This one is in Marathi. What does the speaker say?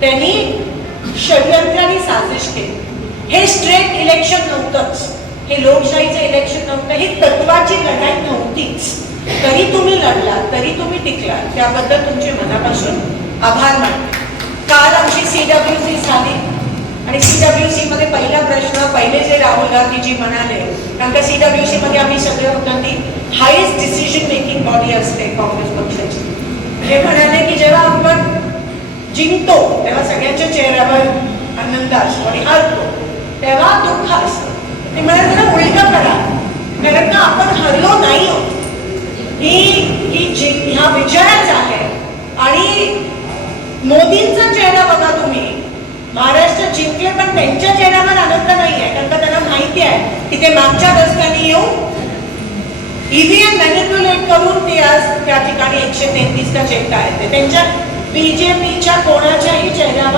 त्यांनी षडयंत्र आणि साजिश केली. हे स्ट्रेट इलेक्शन नव्हतंच. हे लोकशाहीचं इलेक्शन नव्हतं. ही तत्वाची लढाई नव्हतीच. तरी तुम्ही लढला तरी तुम्ही टिकला. त्याबद्दल तुमचे मनापासून आभार मानते. काल आमची सी डब्ल्यू सी झाली. आणि सीडब्ल्यू सी मध्ये पहिला प्रश्न पहिले जे राहुल गांधीजी म्हणाले कारण का सीडब्ल्यू सी मध्ये आम्ही सगळे होतो ती हायेस्ट डिसिजन मेकिंग बॉडी असते काँग्रेस पक्षाची. हे म्हणाले की जिंकतो तेव्हा सगळ्यांच्या चेहऱ्यावर आनंद असतो आणि हरतो. तेव्हा दुःख असतं. ते म्हणाले जरा उलट करा कारण का आपण हरलो नाही आहोत. ही ही जि ह्या विजयाच आहे. आणि मोदींचा चेहरा बघा तुम्ही. महाराष्ट्र जिंकले पण त्यांच्या चेहऱ्यावर आनंद नाही आहे कारण का त्यांना माहिती आहे की ते मागच्या दसकांनी येऊन ईव्हीएम मॅनिप्युलेट करून ते आज त्या ठिकाणी एकशे तेहतीसचा चेक आहे. ते त्यांच्या बीजेपीच्या कोणाच्याही चेहऱ्यावर